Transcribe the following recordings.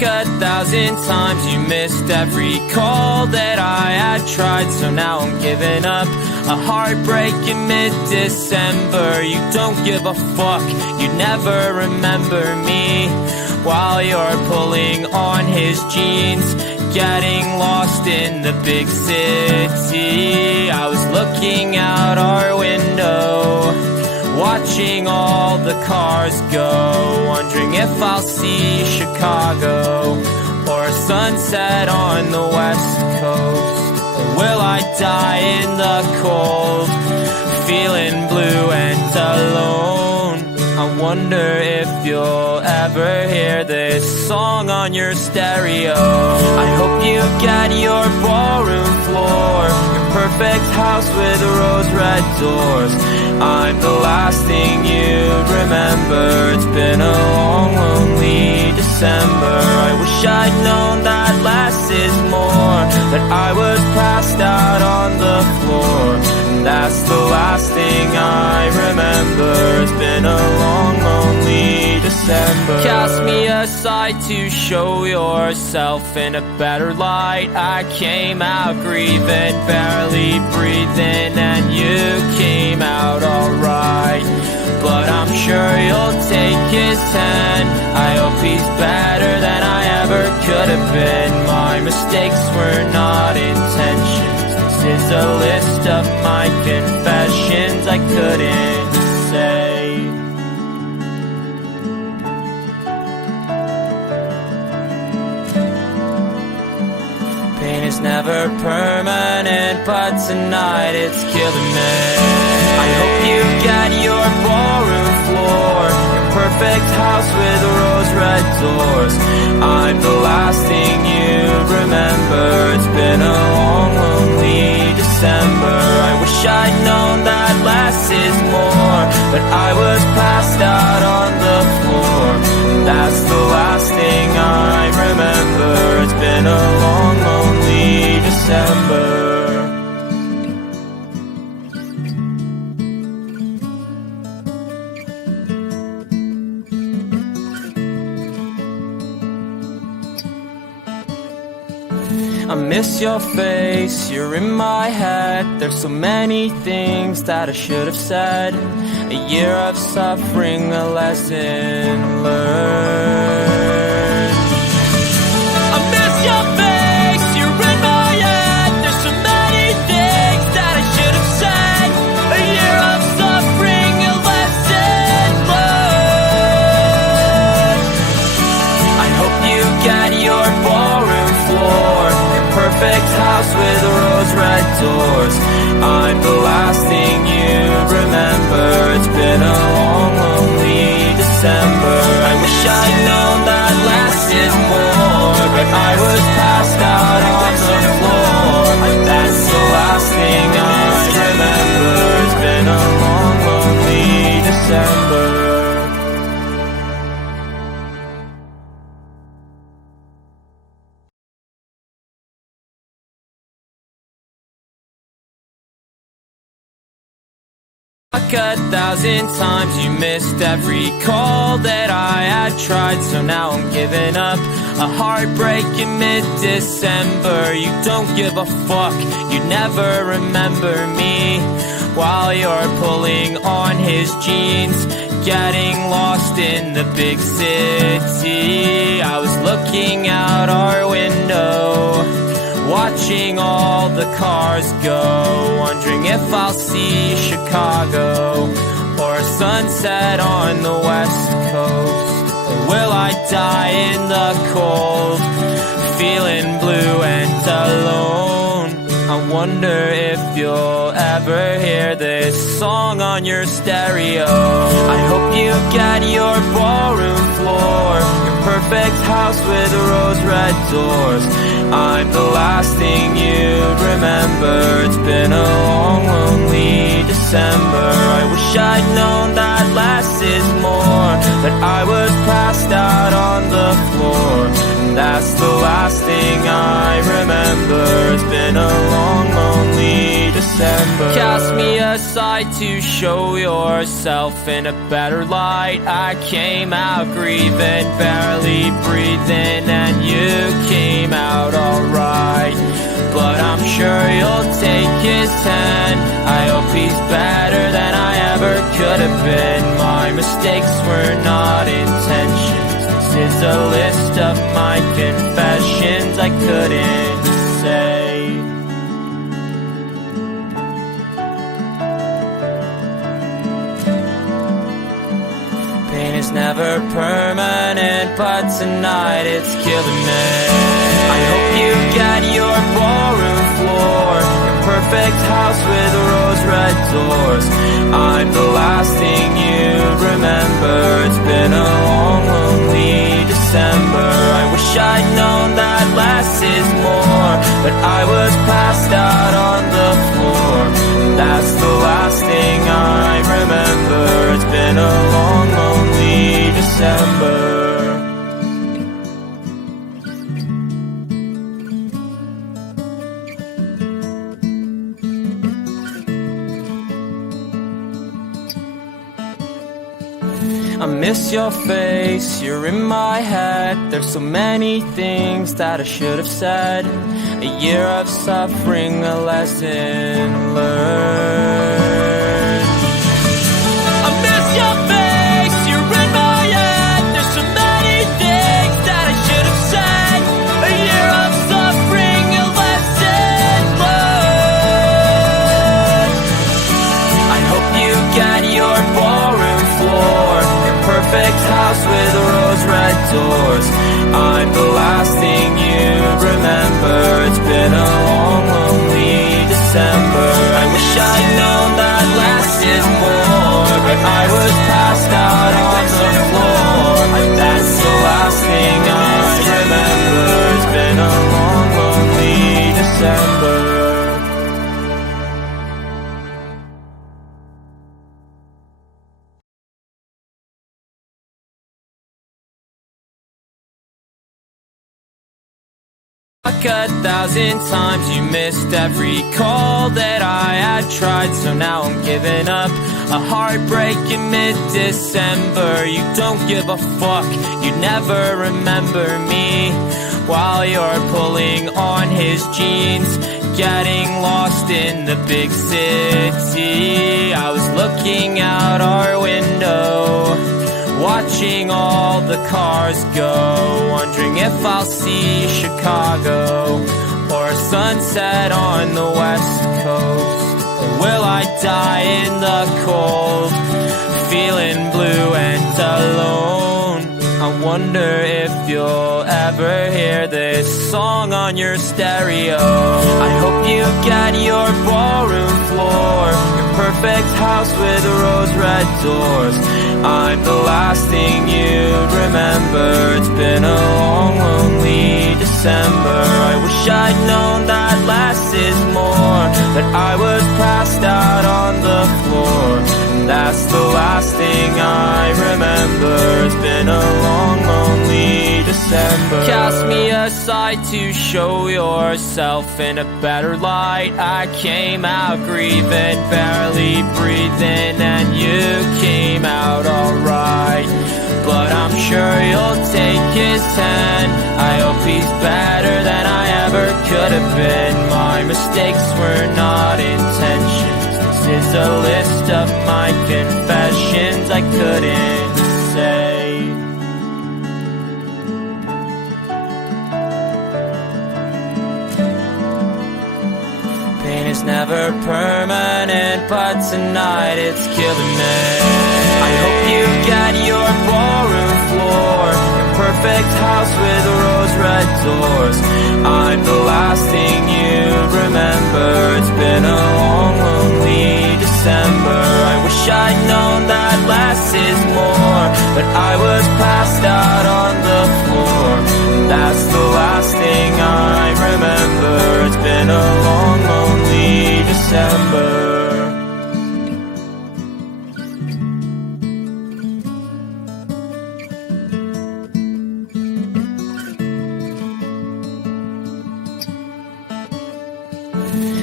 1,000 times. You missed every call that I had tried, so now I'm giving up. A heartbreak in mid-December. You don't give a fuck, you never remember me. While you're pulling on his jeans, getting lost in the big city. I was looking out our window, watching all the cars go, wondering if I'll see Chicago or a sunset on the West Coast. Or will I die in the cold, feeling blue and alone? I wonder if you'll ever hear this song on your stereo. I hope you get your ballroom floor, your perfect house with rose-red doors. I'm the last thing you'd remember. It's been a long, lonely December. I wish I'd known that less is more, but I was passed out on the floor. That's the last thing I remember. It's been a long, lonely December. Cast me aside to show yourself in a better light. I came out grieving, barely breathing, and you came out alright. But I'm sure you'll take his hand. I hope he's better than I ever could have been. My mistakes were not intentions. This is a list of my confessions I couldn't say. Pain is never permanent, but tonight it's killing me. I hope you get your ballroom floor, your perfect house with rose-red doors. I'm the last thing you'd remember. It's been a long, lonely December. I wish I'd known that less is more, but I was passed out on the floor. That's the last thing I remember. It's been a long, lonely December. I miss your face, you're in my head. There's so many things that I should have said. A year of suffering, a lesson learned. I miss your face, you're in my head. There's so many things that I should have said. A year of suffering, a lesson learned. I hope you get your ballroom floor, perfect house with rose-red doors. I'm the last thing you'd remember. It's been a long, lonely December. I wish I'd known that less is more, but I was passed out on the floor. That's the last thing I remember. It's been a long, lonely December. 1,000 times. You missed every call that I had tried, so now I'm giving up. A heartbreak in mid-December. You don't give a fuck, you never remember me. While you're pulling on his jeans, getting lost in the big city. I was looking out our window, watching all the cars go, wondering if I'll see Chicago or a sunset on the West Coast. Or will I die in the cold, feeling blue and alone? I wonder if you'll ever hear this song on your stereo. I hope you get your ballroom floor, your perfect house with rose-red doors. I'm the last thing you'd remember. It's been a long, lonely December. I wish I'd known that less is more, but I was passed out on the floor. That's the last thing I remember. It's been a long, lonely December. December. Cast me aside to show yourself in a better light. I came out grieving, barely breathing, and you came out alright. But I'm sure you'll take his hand. I hope he's better than I ever could have been. My mistakes were not intentions. This is a list of my confessions I couldn't say. Pain is never permanent, but tonight it's killing me. I hope you get your ballroom floor, your perfect house with rose-red doors. I'm the last thing you'd remember. It's been a long, lonely December. I wish I'd known that less is more, but I was passed out on the floor. That's the last thing I remember. It's been a long, lonely December. I miss your face, you're in my head. There's so many things that I should have said. A year of suffering, a lesson learned. I miss your face, you're in my head. There's so many things that I should have said. A year of suffering, a lesson learned. I hope you get your ballroom floor, perfect house with rose-red doors. I'm the last thing you'd remember. It's been a long, lonely December. I wish I'd known that less is more, but I was passed out on the floor. That's the last thing I remember. It's been a long, lonely December. Like 1,000 times you missed every call that I had tried, so now I'm giving up. A heartbreak in mid-December. You don't give a fuck, you never remember me. While you're pulling on his jeans, getting lost in the big city. I was looking out our window, watching all the cars go, wondering if I'll see Chicago or a sunset on the west coast. Or will I die in the cold, feeling blue and alone? I wonder if you'll ever hear this song on your stereo. I hope you get your ballroom floor, your perfect house with rose-red doors. I'm the last thing you'd remember. It's been a long, lonely December. I wish I'd known that less is more, but I was passed out on the floor. That's the last thing I remember. It's been a long, lonely December. Cast me aside to show yourself in a better light. I came out grieving, barely breathing, and you came out alright. But I'm sure you'll take his hand. I hope he's better than I ever could have been. My mistakes were not intentions. This is a list of my confessions I couldn't say. Pain is never permanent, but tonight it's killing me. I hope you get your ballroom floor, your perfect house with rose-red doors. I'm the last thing you'd remember. It's been a long, lonely December. I wish I'd known that less is more, but I was passed out on the floor. That's the last thing I remember. It's been a long, lonely December.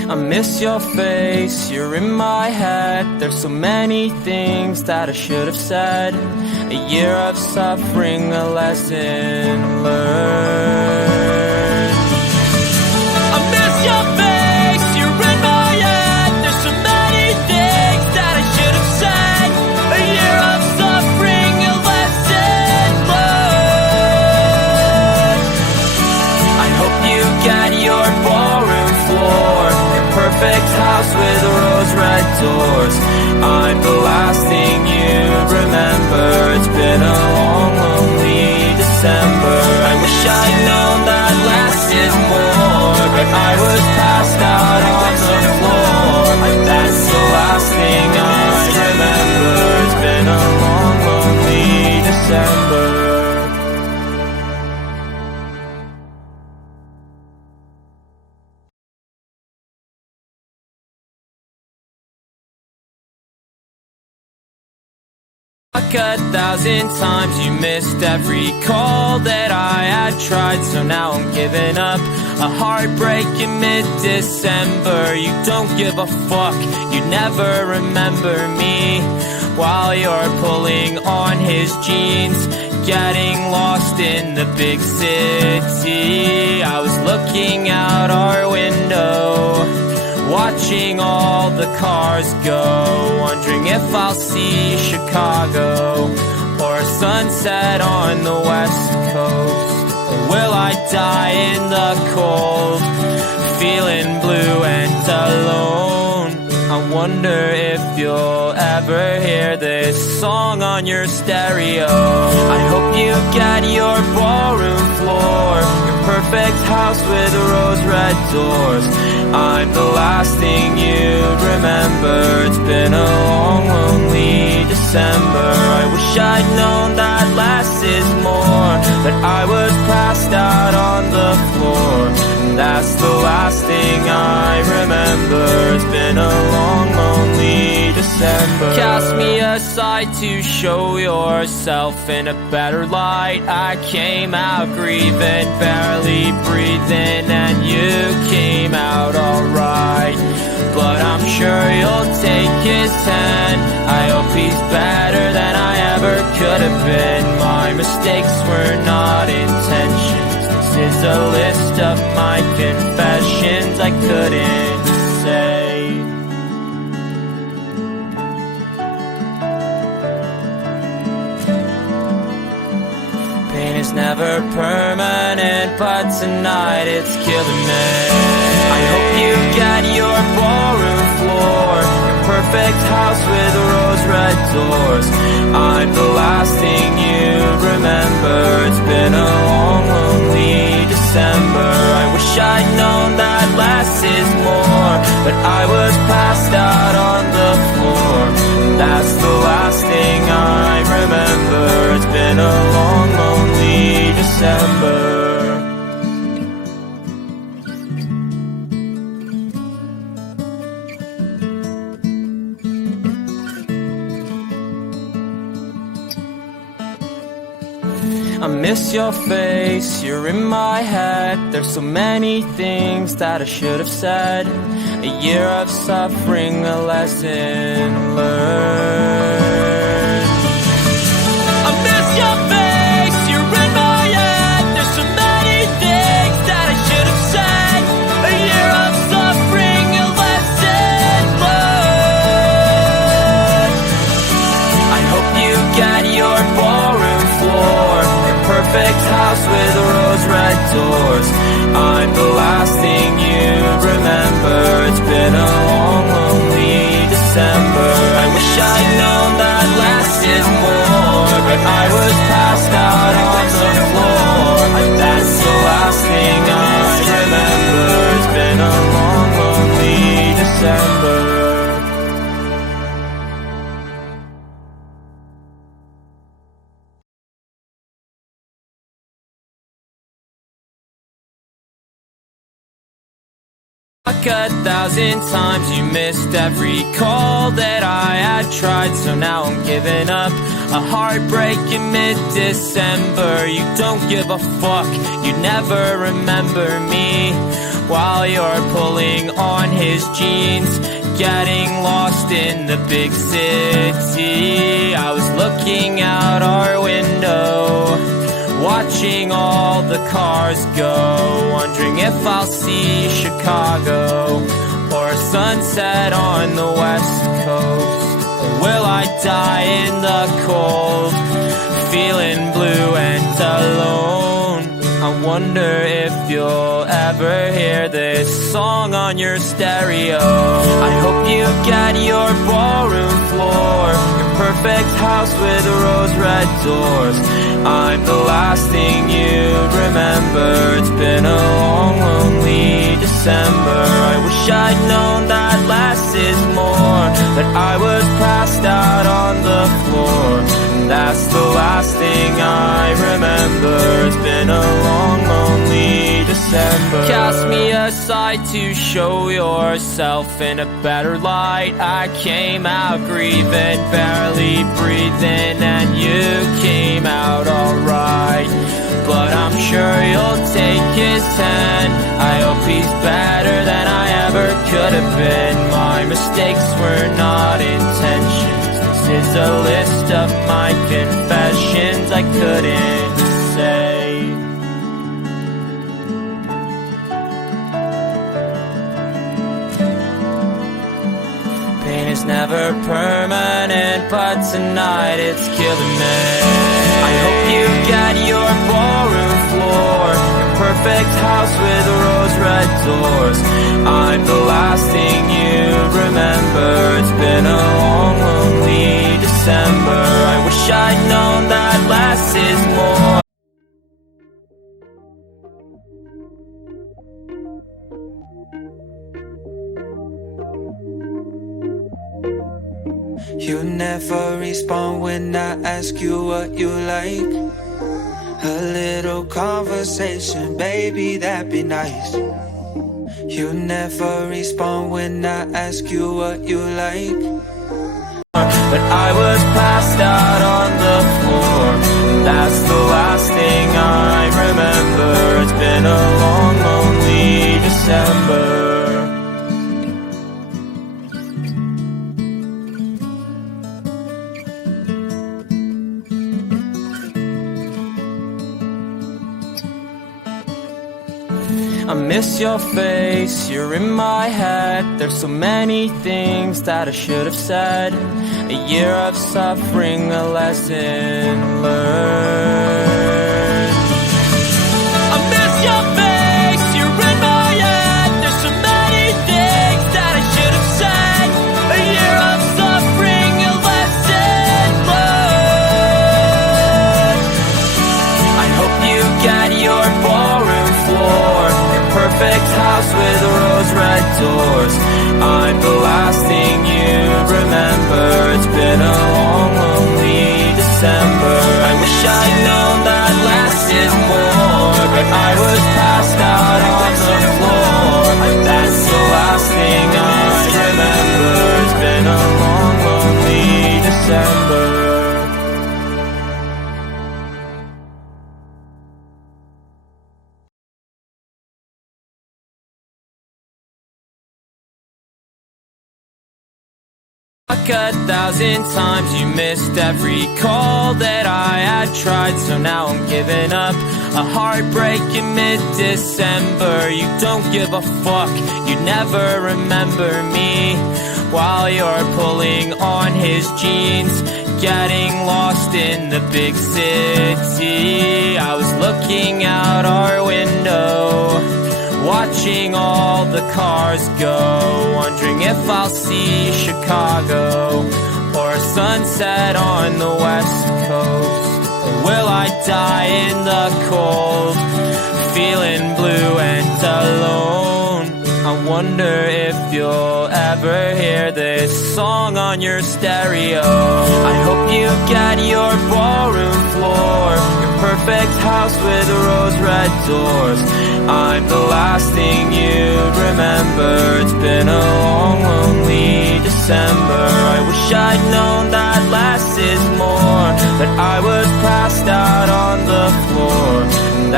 I miss your face, you're in my head. There's so many things that I should have said. A year of suffering, a lesson learned. I miss your face, you're in my head. There's so many things that I should have said. A year of suffering, a lesson learned. I hope you get your ballroom floor, your perfect house with rose red doors. I'm the last thing you'd remember. It's been a long, lonely December. I wish I'd known that less is more, but I was passed out on the floor. That's the last thing I remember. It's been a long, lonely December. Like 1,000 times you missed every call that I had tried, so now I'm giving up. A heartbreak in mid-December. You don't give a fuck, you never remember me. While you're pulling on his jeans, getting lost in the big city. I was looking out our window, watching all the cars go, wondering if I'll see Chicago or a sunset on the west coast. Or will I die in the cold, feeling blue and alone? I wonder if you'll ever hear this song on your stereo. I hope you get your ballroom floor, your perfect house with rose red doors. I'm the last thing you'd remember. It's been a long, lonely December. I wish I'd known that less is more, but I was passed out on the floor. And that's the last thing I remember. It's been a long, lonely December. Cast me aside to show yourself in a better light. I came out grieving, barely breathing, and you came out alright. But I'm sure you'll take his hand. I hope he's better than I ever could have been. My mistakes were not intentions. This is a list of my confessions I couldn't say. Pain is never permanent, but tonight it's killing me. I hope you get your ballroom floor, your perfect house with rose red doors. I'm the last thing you'd remember. It's been a long, lonely December. I wish I'd known that less is more, but I was passed out on the floor. That's the last thing I remember. It's been a long, lonely December. I miss your face, you're in my head. There's so many things that I should have said. A year of suffering, a lesson learned. I miss your face, you're in my head. There's so many things that I should have said. A year of suffering, a lesson learned. I hope you get your ballroom floor, perfect house with rose red doors. I'm the last thing you'd remember. It's been a long, lonely December. I wish I'd known that less is more, but I was passed out on the floor. That's the last thing I remember. It's been a long, lonely December. Like 1,000 times you missed every call that I had tried, so now I'm giving up. A heartbreak in mid-December. You don't give a fuck, you never remember me. while you're pulling on his jeans, getting lost in the big city. I was looking out our window, watching all the cars go, wondering if I'll see Chicago or a sunset on the west coast. Or will I die in the cold, feeling blue and alone? I wonder if you'll ever hear this song on your stereo. I hope you get your ballroom floor, your perfect house with rose-red doors. I'm the last thing you'd remember. It's been a long, lonely December. I wish I'd known that less is more, that I was passed out on the floor. And that's the last thing I remember. It's been a long, lonely December. Cast me aside to show yourself in a better light. I came out grieving, barely breathing, and you came out alright. But I'm sure you'll take his hand. I hope he's better than I ever could have been. My mistakes were not intentions. This is a list of my confessions I couldn't say. Pain is never permanent, but tonight it's killing me. I hope you get your ballroom floor, your perfect house with rose-red doors. I'm the last thing you remember. It's been a long, lonely December. I wish I'd known that less is more. You never respond when I ask you what you like. A little conversation, baby, that'd be nice. You never respond when I ask you what you like. But I was passed out on the floor. That's the last thing I remember. It's been a long, lonely December. I miss your face, you're in my head. There's so many things that I should have said. A year of suffering, a lesson learned. I miss your face, you're in my head. There's so many things that I should have said. A year of suffering, a lesson learned. I hope you get your ballroom floor, perfect house with rose-red doors. I'm the last thing you'd remember. It's been a long, lonely December. I wish I'd known that less is more, but I was passed out on the floor. That's the last thing I remember. It's been a long, lonely December. A thousand times you missed every call that I had tried, so now I'm giving up. A heartbreak in mid-December. You don't give a fuck, you never remember me, while you're pulling on his jeans, getting lost in the big city. I was looking out our window, watching all the cars go, wondering if I'll see Chicago or a sunset on the west coast. Or will I die in the cold, feeling blue and alone? I wonder if you'll ever hear this song on your stereo. I hope you get your ballroom floor, your perfect house with rose-red doors. I'm the last thing you'd remember. It's been a long, lonely December. I wish I'd known that less is more, that I was passed out on the floor. And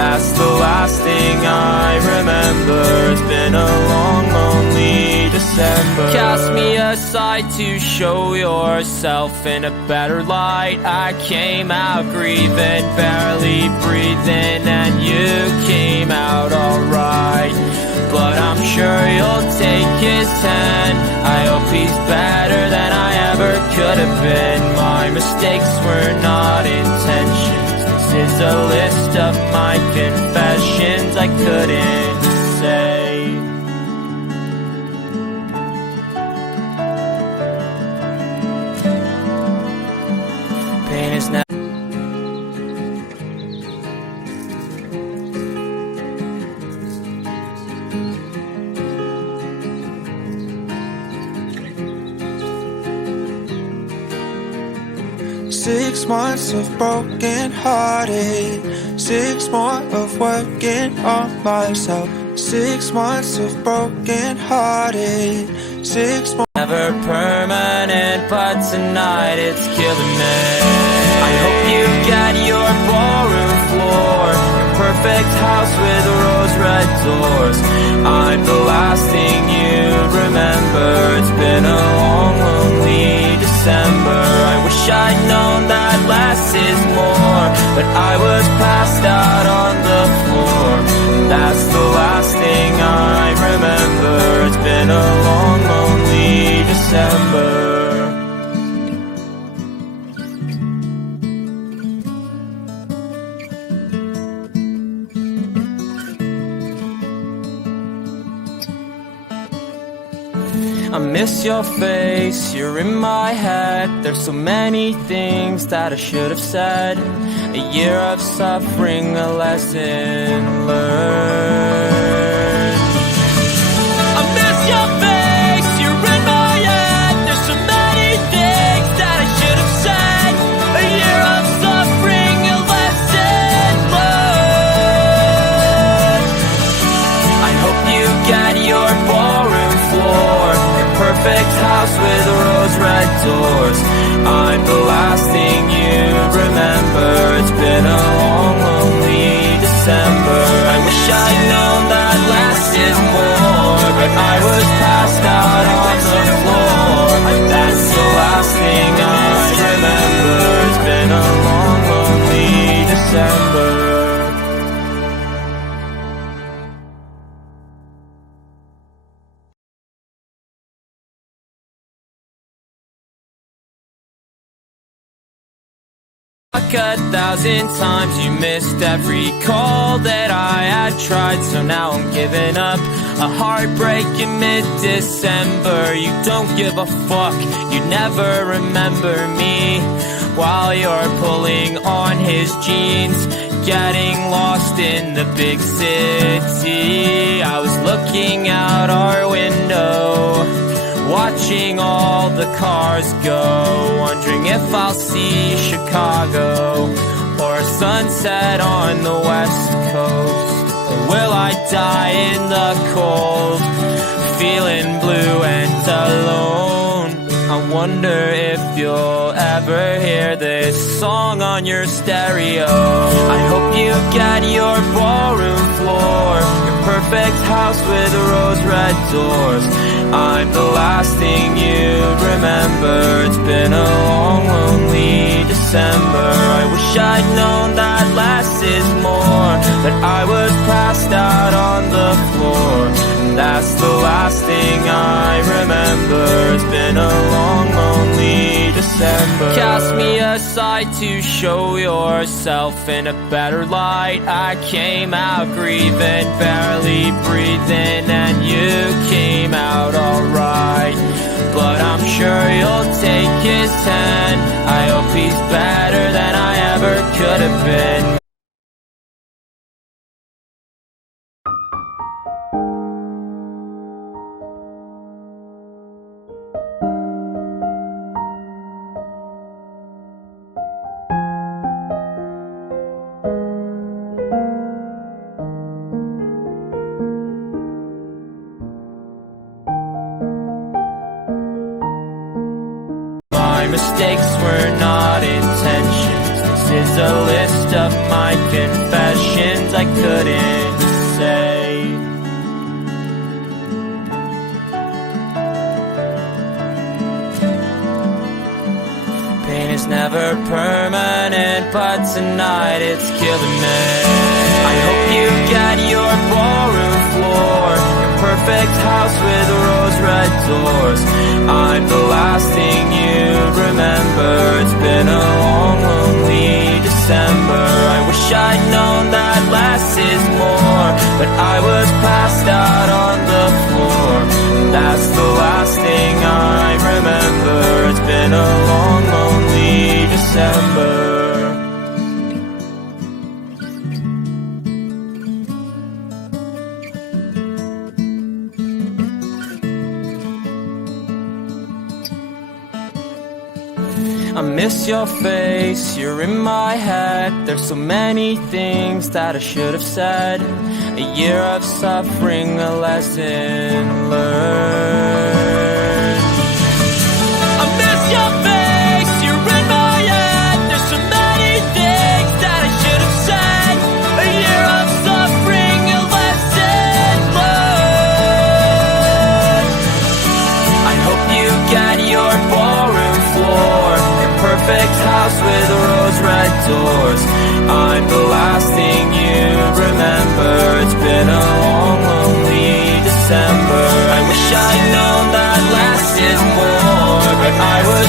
that's the last thing I remember. It's been a long, lonely December. Cast me aside to show yourself in a better light. I came out grieving, barely breathing, and you came out alright. But I'm sure you'll take his hand. I hope he's better than I ever could have been. My mistakes were not intentions. This is a list of my confessions I couldn't say. Pain is now. Six months of broken hearted, 6 more of working on myself. 6 months of broken hearted, 6 more. Never permanent, but tonight it's killing me. I hope you get your ballroom floor, your perfect house with rose red doors. I'm the last thing you'd remember. It's been a long, lonely December. I wish I'd known that less is more, but I was passed out on the floor. That's the last thing I remember. It's been a long, lonely December. I miss your face, you're in my head. There's so many things that I should have said. A year of suffering, a lesson learned. I miss your face, you're in my head. There's so many things that I should have said. A year of suffering, a lesson learned. I hope you get your ballroom floor, perfect house with rose red doors. I'm the last thing you'd remember. It's been a long, lonely December. I wish I'd known that less is more, but I was passed out on the floor. That's the last thing I remember. It's been a long, lonely December. Like 1,000 times you missed every call that I had tried, so now I'm giving up. A heartbreak in mid-December. You don't give a fuck, you never remember me. While you're pulling on his jeans, getting lost in the big city. I was looking out our window, watching all the cars go, wondering if I'll see Chicago or a sunset on the west coast. Or will I die in the cold, feeling blue and alone? I wonder if you'll ever hear this song on your stereo. I hope you get your ballroom floor, your perfect house with rose red doors. I'm the last thing you'd remember. It's been a long, lonely December. I wish I'd known that less is more, but I was passed out on the floor. And that's the last thing I remember. It's been a long, lonely December. Cast me aside to show yourself in a better light. I came out grieving, barely breathing, and you came out alright. But I'm sure you'll take his hand. I hope he's better than I ever could have been. My mistakes were not intentions. This is was a list of my confessions I couldn't say. Pain is never permanent, but tonight it's killing me. I hope you get your ballroom floor, your perfect house with rose-red doors. I'm the last thing you remember. It's been a long, lonely December. I wish I'd known that less is more, but I was passed out on the floor. That's the last thing I remember. It's been a long, lonely December. I miss your face, you're in my head. There's so many things that I should have said. A year of suffering, a lesson learned. I miss your face, you're in my head. There's so many things that I should have said. A year of suffering, a lesson learned. I hope you get your ballroom floor, perfect house with rose-red doors. I'm the last thing you remember. It's been a long, lonely December. I wish I'd known that less is more, but I was